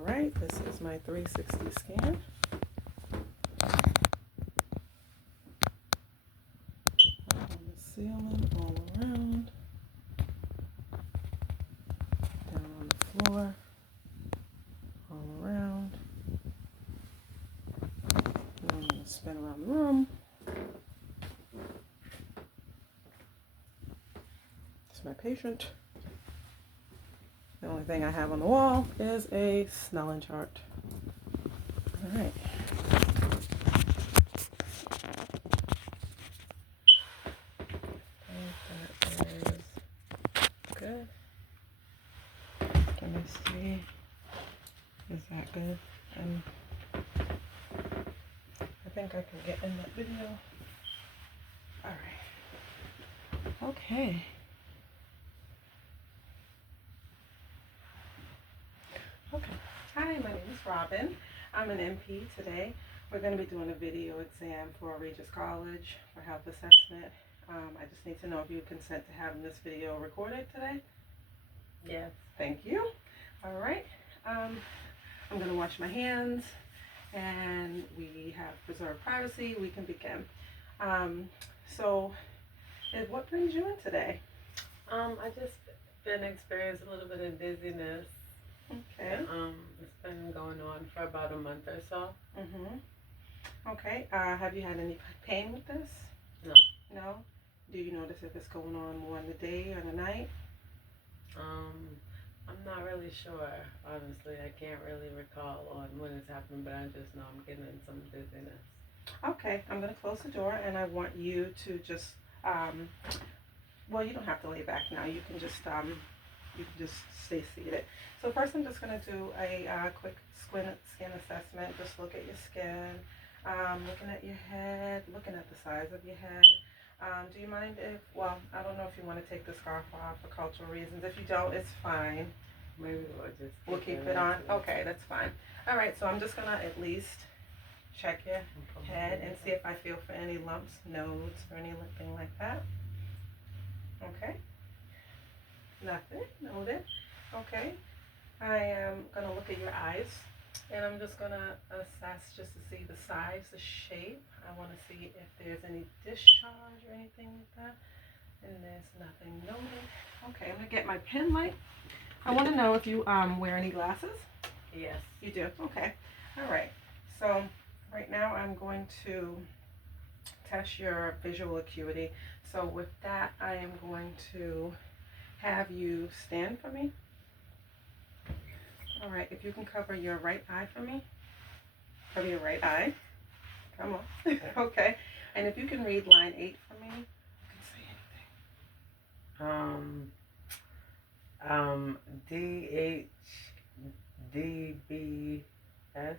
Alright, this is my 360 scan. On the ceiling, all around, down on the floor, all around. Now I'm going to spin around the room. It's my patient. The only thing I have on the wall is a Snellen chart. Alright. That is good. Let me see. Is that good? And I think I can get in that video. Alright. Okay. Okay. Hi, my name is Robin. I'm an NP today. We're going to be doing a video exam for Regis College for health assessment. I just need to know if you consent to having this video recorded today. Yes. Thank you. All right. I'm going to wash my hands, and we have preserved privacy. We can begin. So, what brings you in today? I just been experiencing a little bit of dizziness. Okay. It's been going on for about a month or so. Okay. Have you had any pain with this? No. No? Do you notice if it's going on more in the day or the night? I'm not really sure, honestly. I can't really recall on when it's happening, but I just know I'm getting some dizziness. Okay, I'm going to close the door, and I want you to just, well, you don't have to lay back now. You can just stay seated. So first I'm just going to do a quick skin assessment. Just look at your skin, looking at your head, looking at the size of your head. Do you mind if, well, I don't know if you want to take the scarf off for cultural reasons. If you don't, it's fine. Maybe we'll keep it on. Okay, that's fine. All right, so I'm just going to at least check your head and see if I feel for any lumps, nodes, or anything like that. Okay. Nothing. Noted. Okay. I am going to look at your eyes, and I'm just going to assess just to see the size, the shape. I want to see if there's any discharge or anything like that. And there's nothing noted. Okay, I'm going to get my pen light. I want to know if you wear any glasses. Yes. You do? Okay. All right. So right now I'm going to test your visual acuity. So with that, I am going to have you stand for me. All right, if you can cover your right eye for me. Cover your right eye. Come on. Okay. And if you can read line 8 for me, you can say anything. DHDBS.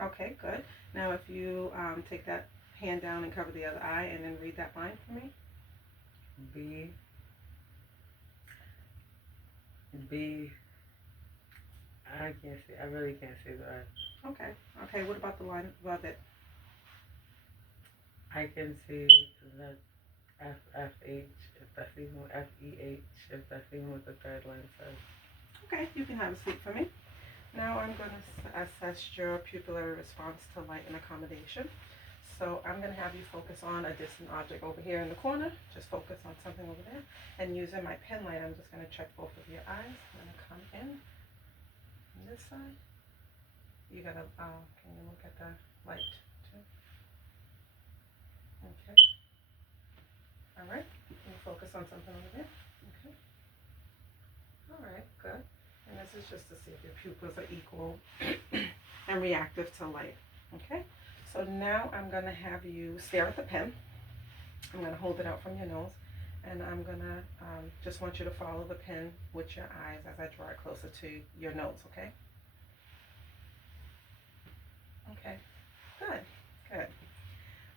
Okay, good. Now if you take that hand down and cover the other eye and then read that line for me. B. I can't see. I really can't see the eye. Okay. Okay, what about the line above it? I can see the FFH, if that's even what FEH, if that's even what the third line says. Okay, you can have a seat for me. Now I'm going to assess your pupillary response to light and accommodation. So I'm going to have you focus on a distant object over here in the corner. Just focus on something over there. And using my pen light, I'm just going to check both of your eyes. I'm going to come in on this side. You got to, can you look at the light too? Okay. All right. Can you focus on something over there? Okay. All right, good. And this is just to see if your pupils are equal and reactive to light. Okay. So now I'm going to have you stare at the pen. I'm going to hold it out from your nose, and I'm going to just want you to follow the pen with your eyes as I draw it closer to your nose, okay? Okay, good, good.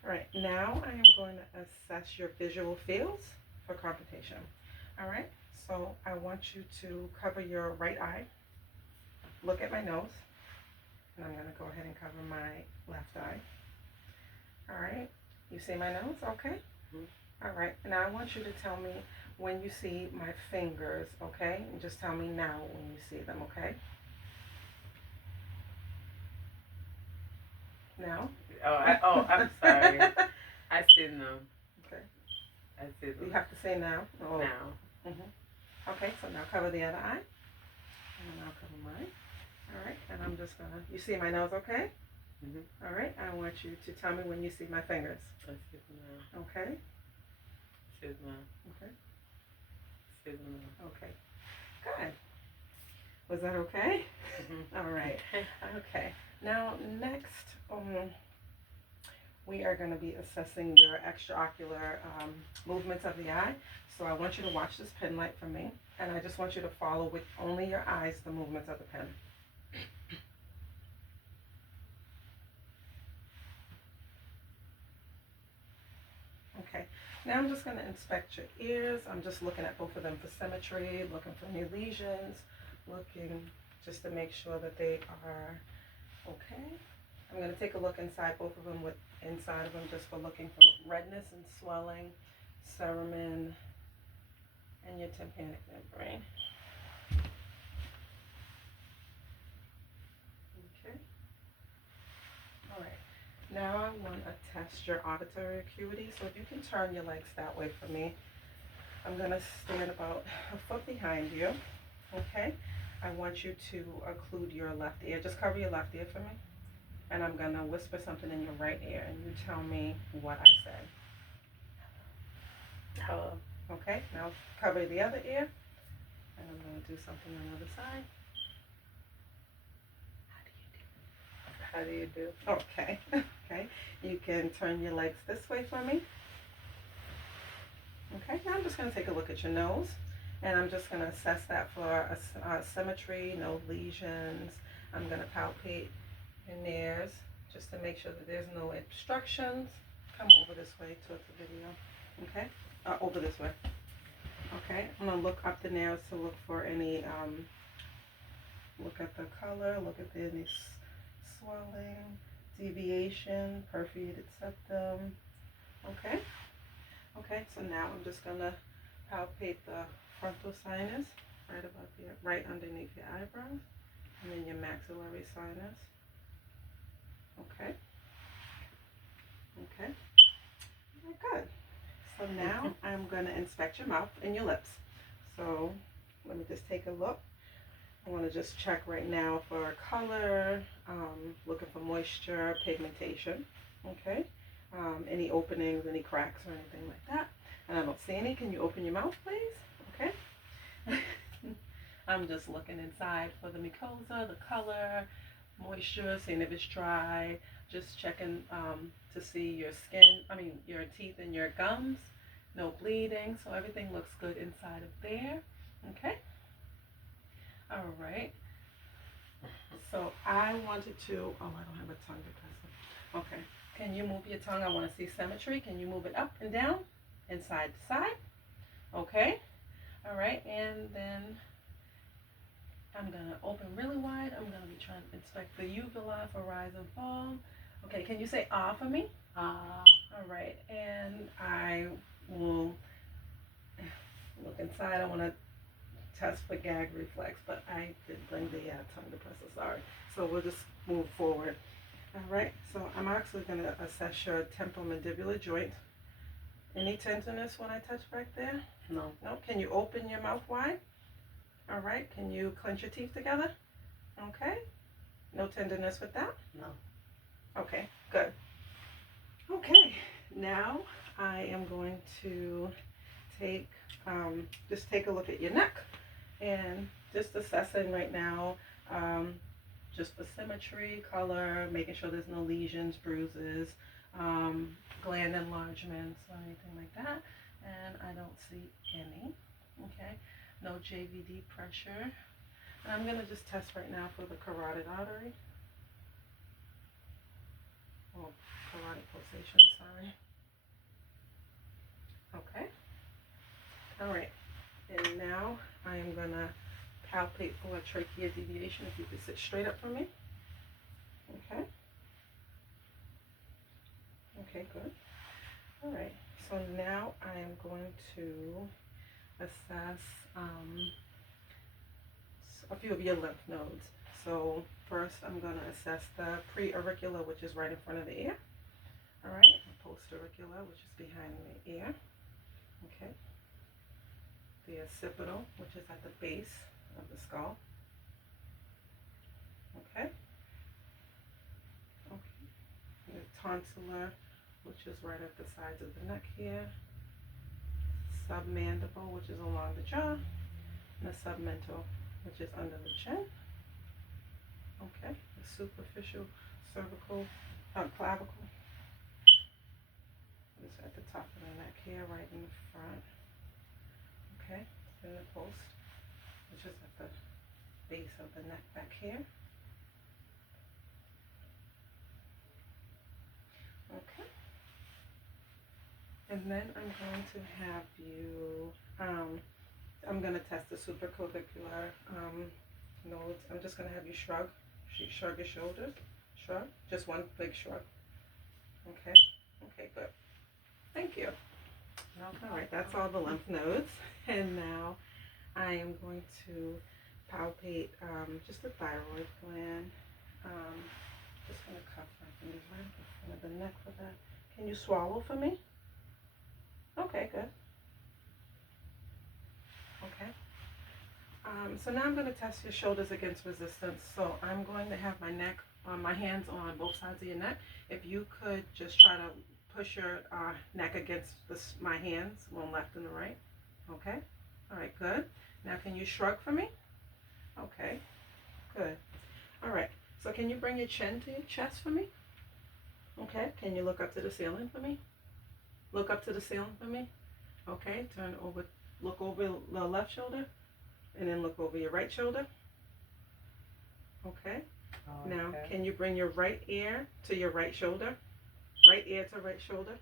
All right, now I am going to assess your visual fields for computation. All right, so I want you to cover your right eye, look at my nose, and I'm going to go ahead and cover my left eye. All right, you see my nose? Okay. All right, now I want you to tell me when you see my fingers, okay? And just tell me now when you see them, okay? Now? I'm sorry. I said no. Okay. I said You no. have to say now. Oh. Now. Okay, so now cover the other eye. And I'll cover mine. All right, and I'm just gonna, you see my nose okay? All right, I want you to tell me when you see my fingers. I said no. Okay? Said no. Okay. Said no. Okay. Good. Was that okay? All right. Okay. Now, next, we are going to be assessing your extraocular movements of the eye. So I want you to watch this pen light for me, and I just want you to follow with only your eyes the movements of the pen. Okay, now I'm just going to inspect your ears. I'm just looking at both of them for symmetry, looking for any lesions, looking just to make sure that they are okay. I'm going to take a look inside both of them, with inside of them, just for looking for redness and swelling, cerumen, and your tympanic membrane. Okay. All right. Now I want to test your auditory acuity. So if you can turn your legs that way for me, I'm going to stand about a foot behind you. Okay. I want you to occlude your left ear. Just cover your left ear for me. And I'm going to whisper something in your right ear, and you tell me what I said. Hello. Okay, now cover the other ear, and I'm going to do something on the other side. How do you do? Okay, okay. You can turn your legs this way for me. Okay, now I'm just going to take a look at your nose, and I'm just going to assess that for symmetry, no lesions. I'm going to palpate your nares just to make sure that there's no obstructions. Come over this way towards the video. Okay, over this way. Okay, I'm gonna look up the nares to look for any look at the color, look at any swelling, deviation, perforated septum. Okay, okay, so now I'm just gonna palpate the frontal sinus right above here, right underneath your eyebrows, and then your maxillary sinus. Okay. Okay. Very good. So now I'm going to inspect your mouth and your lips. So let me just take a look. I want to just check right now for color, looking for moisture, pigmentation. Okay. Any openings, any cracks or anything like that. And I don't see any. Can you open your mouth, please? Okay. I'm just looking inside for the mucosa, the color, moisture, seeing if it's dry, just checking to see your skin, your teeth and your gums, no bleeding, so everything looks good inside of there. Okay. All right. So I wanted to, I don't have a tongue depressor. Okay. Can you move your tongue? I want to see symmetry. Can you move it up and down and side to side? Okay. All right. And then I'm going to open really wide. I'm going to be trying to inspect the uvula for rise and fall. Okay, can you say ah for me? Ah. All right, and I will look inside. I want to test for gag reflex, but I did bring the tongue depressor, sorry. So we'll just move forward. All right, so I'm actually going to assess your temporomandibular joint. Any tenderness when I touch back there? No. No? Can you open your mouth wide? All right, can you clench your teeth together? Okay. No tenderness with that? No. Okay, good. Okay, now I am going to just take a look at your neck, and just assessing right now, just for symmetry, color, making sure there's no lesions, bruises, gland enlargements or anything like that, and I don't see any. Okay. No JVD pressure. And I'm going to just test right now for the carotid artery. Oh, carotid pulsation, sorry. Okay. All right. And now I am going to palpate for a trachea deviation. If you could sit straight up for me. Okay. Okay, good. All right. So now I am going to assess a few of your lymph nodes. So first I'm going to assess the pre-auricular, which is right in front of the ear. All right, post-auricular, which is behind the ear. Okay. The occipital, which is at the base of the skull. Okay. Okay. The tonsillar, which is right at the sides of the neck here. Submandible, which is along the jaw. And the submental, which is under the chin. Okay. The superficial cervical clavicle. It's at the top of the neck here, right in the front. Okay. Then the post, which is at the base of the neck back here. Okay. And then I'm going to have you, I'm going to test the supraclavicular nodes. I'm just going to have you shrug your shoulders. Shrug. Just one big shrug. Okay. Okay, good. Thank you. All right, that's all the lymph nodes. And now I am going to palpate just the thyroid gland. Just going to cuff my fingers right in front of the neck for that. Can you swallow for me? Okay, good. Okay. So now I'm going to test your shoulders against resistance. So I'm going to have my hands on both sides of your neck. If you could just try to push your neck against my hands, one left and the right. Okay. All right, good. Now can you shrug for me? Okay, good. All right. So can you bring your chin to your chest for me? Okay. Can you look up to the ceiling for me? Look up to the ceiling for me. Okay. Look over the left shoulder, and then look over your right shoulder. Okay. Okay. Now, can you bring your right ear to your right shoulder? Right ear to right shoulder.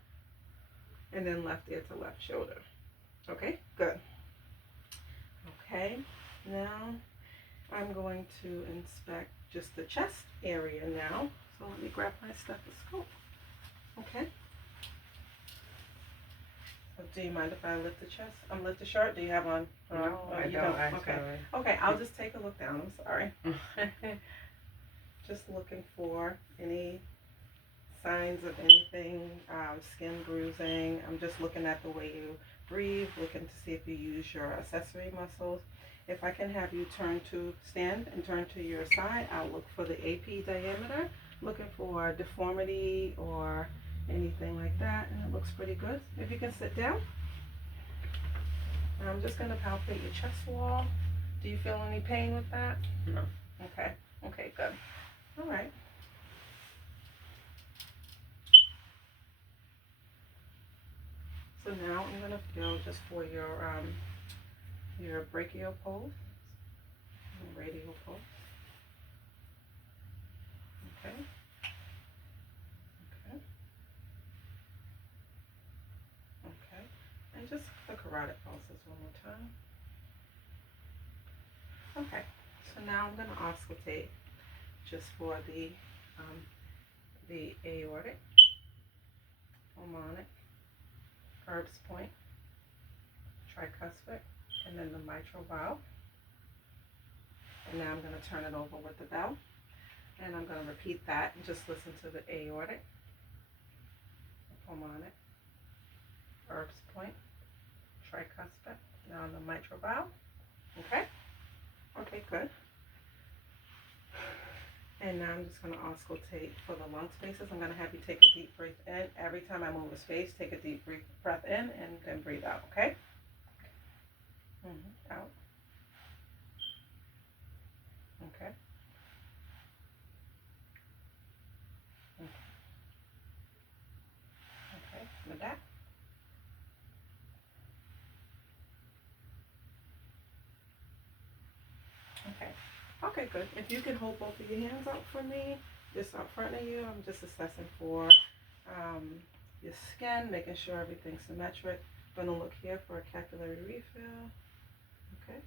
And then left ear to left shoulder. Okay, good. Okay, now I'm going to inspect just the chest area now. So let me grab my stethoscope. Okay. So do you mind if I lift the chest? Lift the shirt? Do you have on? No, I you don't actually. Okay. Okay, I'll just take a look down. I'm sorry. Just looking for any signs of anything, skin bruising. I'm just looking at the way you breathe, looking to see if you use your accessory muscles. If I can have you stand and turn to your side, I'll look for the AP diameter, looking for deformity or anything like that, and it looks pretty good. If you can sit down. I'm just going to palpate your chest wall. Do you feel any pain with that? No. Okay. Okay, good. All right. So now I'm going to feel just for your brachial pulse and radial pulse. Okay. Okay. Okay. And just the carotid pulses one more time. Okay. So now I'm going to auscultate just for the aortic, pulmonic, Erb's point, tricuspid, and then the mitral valve. And now I'm going to turn it over with the bell. And I'm going to repeat that and just listen to the aortic, the pulmonic, Erb's point, tricuspid, now the mitral valve. Okay? Okay, good. And now I'm just going to auscultate for the lung spaces. I'm going to have you take a deep breath in. Every time I move a space, take a deep breath in and then breathe out, okay? Out. Okay. Okay, the back. Okay. Okay, good. If you can hold both of your hands out for me, just out front of you, I'm just assessing for your skin, making sure everything's symmetric. I'm going to look here for a capillary refill. Okay.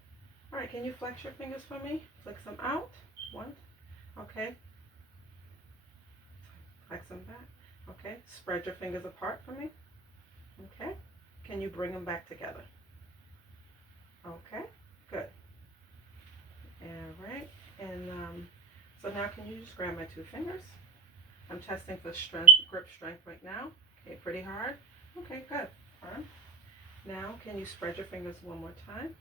All right, can you flex your fingers for me? Flex them out. One. Okay. Flex them back. Okay. Spread your fingers apart for me. Okay. Can you bring them back together? Okay. Good. All right. And So now can you just grab my two fingers? I'm testing for strength, grip strength right now. Okay, pretty hard. Okay, good. Firm. Now can you spread your fingers one more time?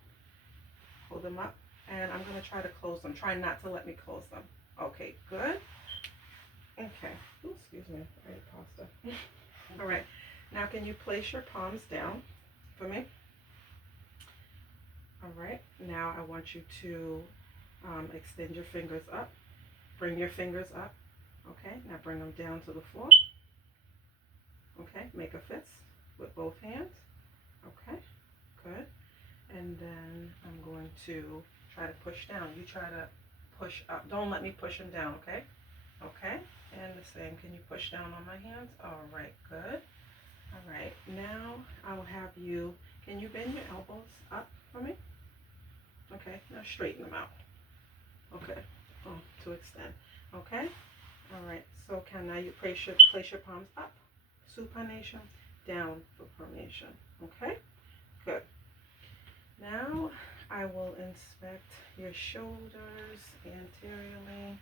Hold them up. And I'm going to try to close them. Try not to let me close them. Okay, good. Okay. Ooh, excuse me. I ate pasta. All right. Now can you place your palms down for me? All right. Now I want you to extend your fingers up. Bring your fingers up. Okay. Now bring them down to the floor. Okay. Make a fist with both hands. Okay. Good. And then I'm going to try to push down. You try to push up. Don't let me push them down, okay? Okay. And the same. Can you push down on my hands? All right. Good. All right. Now I will have you, can you bend your elbows up for me? Okay. Now straighten them out. Okay. Oh, to extend. Okay. All right. So can now you place your palms up, supination, down for pronation. Okay. Good. Now I will inspect your shoulders anteriorly.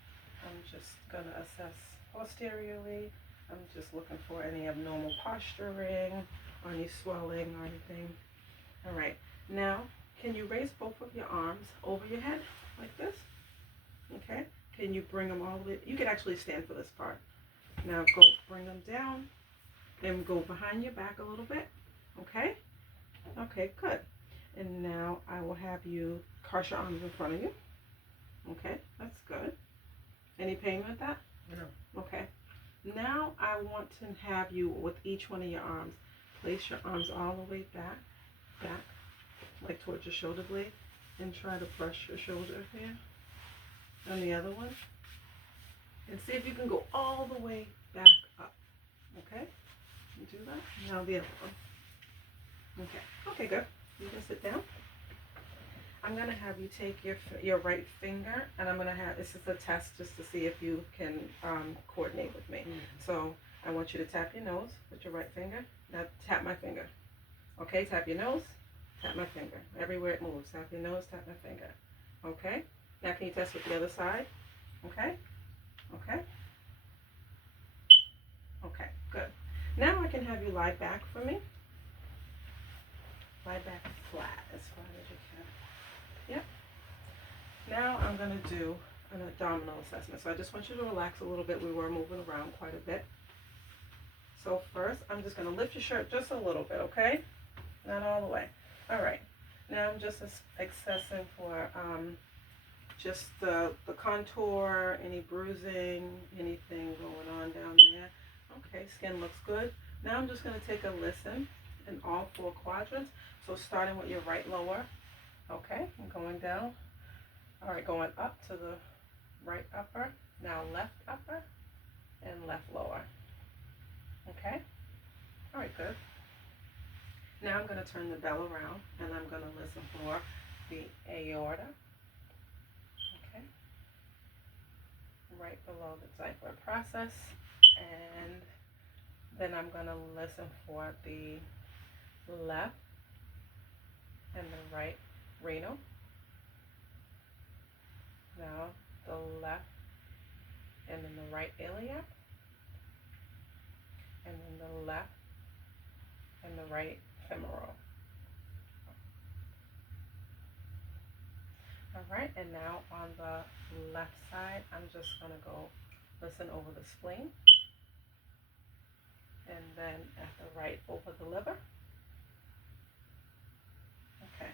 I'm just going to assess posteriorly. I'm just looking for any abnormal posturing or any swelling or anything. All right. Now, can you raise both of your arms over your head like this? Okay. Can you bring them all the way? You can actually stand for this part. Now go bring them down and go behind your back a little bit. Okay. Okay, good. And now I will have you cross your arms in front of you. Okay, that's good. Any pain with that? No. Okay. Now I want to have you with each one of your arms. Place your arms all the way back, like towards your shoulder blade, and try to brush your shoulder here. And the other one. And see if you can go all the way back up. Okay? You do that? Now the other one. Okay. Okay, good. You can sit down. I'm going to have you take your right finger, and I'm going to have, this is a test just to see if you can coordinate with me. So I want you to tap your nose with your right finger. Now tap my finger. Okay, tap your nose, tap my finger. Everywhere it moves, tap your nose, tap my finger. Okay, now can you test with the other side? Okay, okay, okay, good. Now I can have you lie back for me. Lie back flat as far as you can. Yep. Now I'm going to do an abdominal assessment. So I just want you to relax a little bit. We were moving around quite a bit. So first, I'm just going to lift your shirt just a little bit, okay? Not all the way. All right. Now I'm just assessing for just the contour, any bruising, anything going on down there. Okay, skin looks good. Now I'm just going to take a listen in all four quadrants. So starting with your right lower. Okay, I'm going down. All right, going up to the right upper. Now left upper and left lower. Okay. All right, good. Now I'm going to turn the bell around and I'm going to listen for the aorta. Okay. Right below the xiphoid process. And then I'm going to listen for the left and the right renal. Now the left and then the right iliac. And then the left and the right femoral. All right, and now on the left side, I'm just going to go listen over the spleen. And then at the right, over the liver. Okay.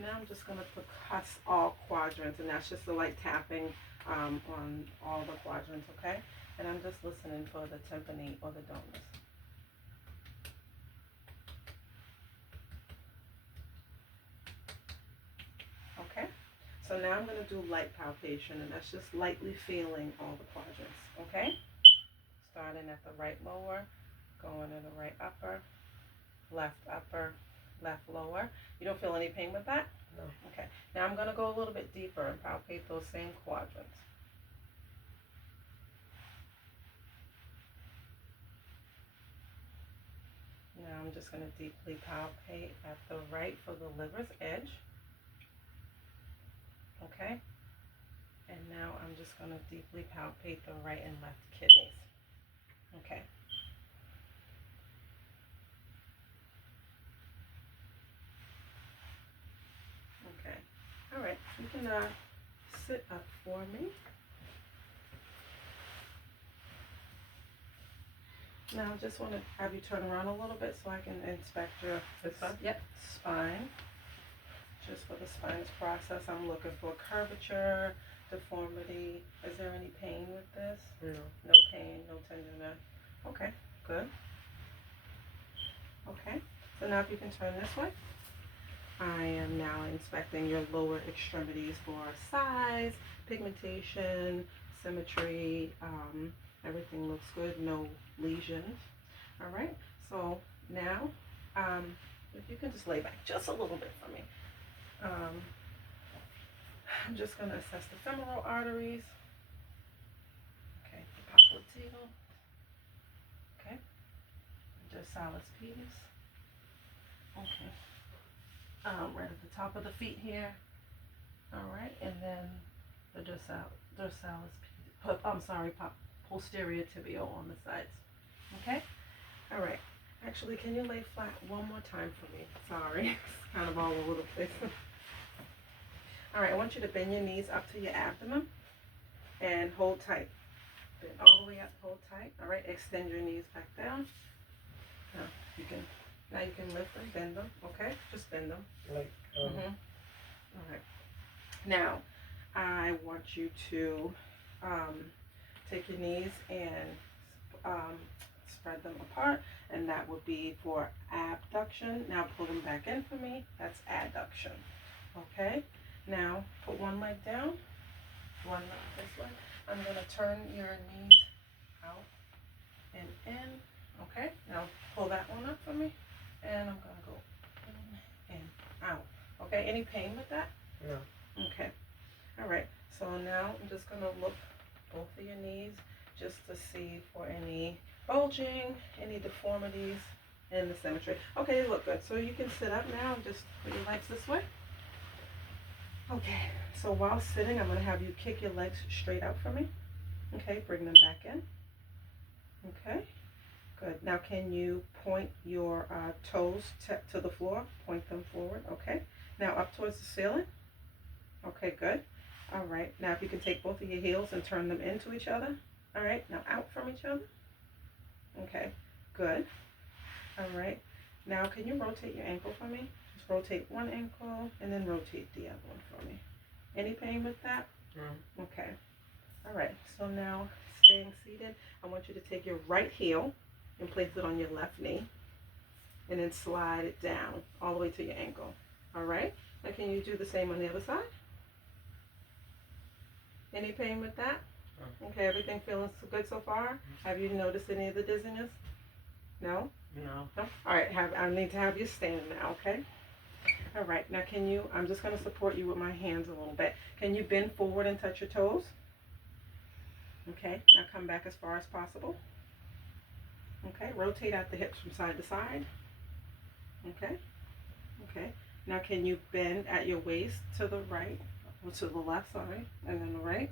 Now I'm just going to percuss all quadrants, and that's just the light tapping on all the quadrants, okay? And I'm just listening for the tympani or the domus. Okay? So now I'm going to do light palpation, and that's just lightly feeling all the quadrants, okay? Starting at the right lower, going to the right upper, left lower. You don't feel any pain with that? No. Okay. Now I'm going to go a little bit deeper and palpate those same quadrants. Now I'm just going to deeply palpate at the right for the liver's edge. Okay. And now I'm just going to deeply palpate the right and left kidneys. Okay. Okay. All right. You can sit up for me. Now I just want to have you turn around a little bit so I can inspect your spine. Just for the spine's process, I'm looking for curvature, deformity. Is there any pain with this? No. No pain, no tenderness. Okay, good. Okay, so now if you can turn this way. I am now inspecting your lower extremities for size, pigmentation, symmetry. Everything looks good, no lesions. All right, so now if you can just lay back just a little bit for me. I'm just going to assess the femoral arteries. Okay, the popliteal. Okay, dorsalis pedis. Okay. Right at the top of the feet here. All right, and then the dorsalis pedis. Posterior tibial on the sides. Okay. All right. Actually, can you lay flat one more time for me? Sorry, it's kind of all over the place. All right, I want you to bend your knees up to your abdomen and hold tight. Bend all the way up, hold tight. All right, extend your knees back down. Now you can lift them, bend them. Okay, just bend them. All right. Now I want you to take your knees and spread them apart, and that would be for abduction. Now pull them back in for me. That's adduction. Okay. Now put one leg down, one leg this way. I'm going to turn your knees out and in. Okay. Now pull that one up for me, and I'm going to go in and out. Okay. Any pain with that? No. Okay. All right. So now I'm just going to look both of your knees just to see for any bulging, any deformities in the symmetry. Okay, they look good. So you can sit up now and just put your legs this way. Okay, so while sitting, I'm going to have you kick your legs straight out for me. Okay, bring them back in. Okay, good. Now can you point your toes to the floor? Point them forward. Okay, now up towards the ceiling. Okay, good. All right, now if you can take both of your heels and turn them into each other. All right, now out from each other. Okay, good. All right, now can you rotate your ankle for me? Just rotate one ankle and then rotate the other one for me. Any pain with that? No. Okay. All right, so now staying seated, I want you to take your right heel and place it on your left knee and then slide it down all the way to your ankle. All right, now can you do the same on the other side? Any pain with that? No. Okay, everything feeling so good so far? Have you noticed any of the dizziness? No? No. No? All right, I need to have you stand now, okay? All right, now can you, I'm just going to support you with my hands a little bit. Can you bend forward and touch your toes? Okay, now come back as far as possible. Okay, rotate out the hips from side to side. Okay, okay. Now can you bend at your waist to the right, or to the left, sorry, and then the right?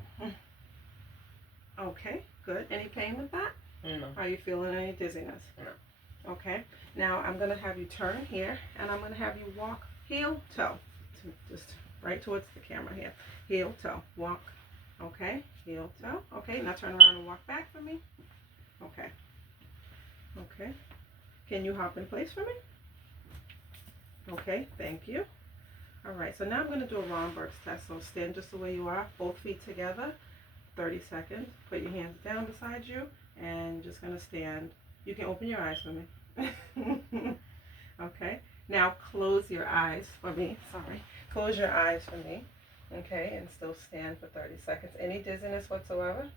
Okay, good. Any pain with that? No. Are you feeling any dizziness? No. Okay, now I'm going to have you turn here, and I'm going to have you walk heel, toe, just right towards the camera here. Heel, toe, walk. Okay, heel, toe. Okay, now turn around and walk back for me. Okay. Okay. Can you hop in place for me? Okay, thank you. All right, so now I'm going to do a Romberg's test. So stand just the way you are, both feet together, 30 seconds. Put your hands down beside you, and just going to stand. You can open your eyes for me. Okay, now close your eyes for me. Sorry. Close your eyes for me. Okay, and still stand for 30 seconds. Any dizziness whatsoever?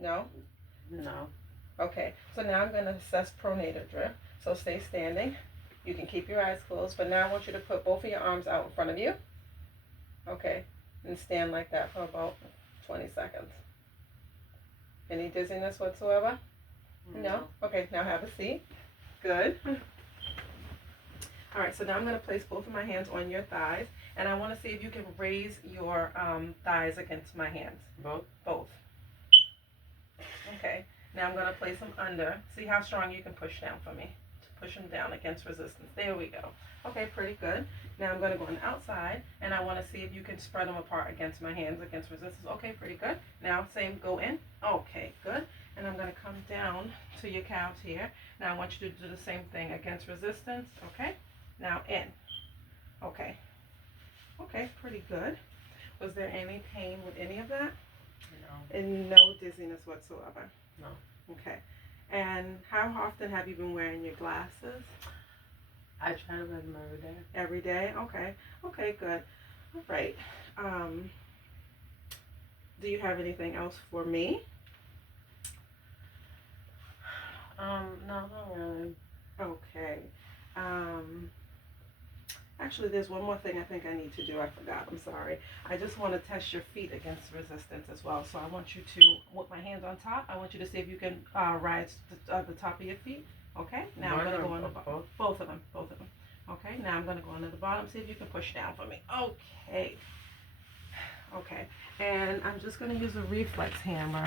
No? No. Okay, so now I'm going to assess pronator drift. So stay standing. You can keep your eyes closed, but now I want you to put both of your arms out in front of you. Okay, and stand like that for about 20 seconds. Any dizziness whatsoever? No? Okay, now have a seat. Good. All right, so now I'm going to place both of my hands on your thighs, And I want to see if you can raise your thighs against my hands. Both? Both. Okay. Now I'm going to place them under. See how strong you can push down for me. Push them down against resistance. There we go. Okay, pretty good. Now I'm going to go on the outside, and I want to see if you can spread them apart against my hands, against resistance. Okay, pretty good. Now same, go in. Okay, good. And I'm going to come down to your calves here. Now I want you to do the same thing against resistance. Okay. Now in. Okay. Okay, pretty good. Was there any pain with any of that? No. And no dizziness whatsoever? No. Okay. And how often have you been wearing your glasses? I try to wear them every day. Every day? Okay. Okay, good. All right. Do you have anything else for me? No, not really. Okay. Actually, there's one more thing I think I need to do. I forgot. I'm sorry. I just want to test your feet against resistance as well. So I want you to, with my hands on top, I want you to see if you can rise the top of your feet. Okay? Now I'm going to go on the bottom. Both of them. Both of them. Okay? Now I'm going to go on to the bottom. See if you can push down for me. Okay. Okay. And I'm just going to use a reflex hammer.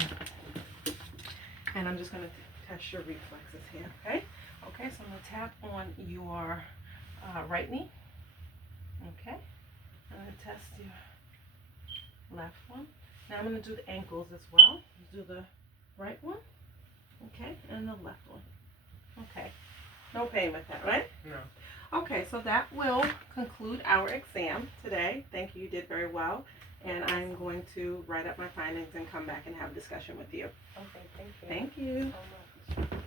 And I'm just going to test your reflexes here. Okay? Okay, so I'm going to tap on your right knee. Okay, I'm going to test your left one. Now I'm going to do the ankles as well. Do the right one. Okay, and the left one. Okay, no pain with that, right? No. Okay, so that will conclude our exam today. Thank you, you did very well. And I'm going to write up my findings and come back and have a discussion with you. Okay, thank you. Thank you. So much.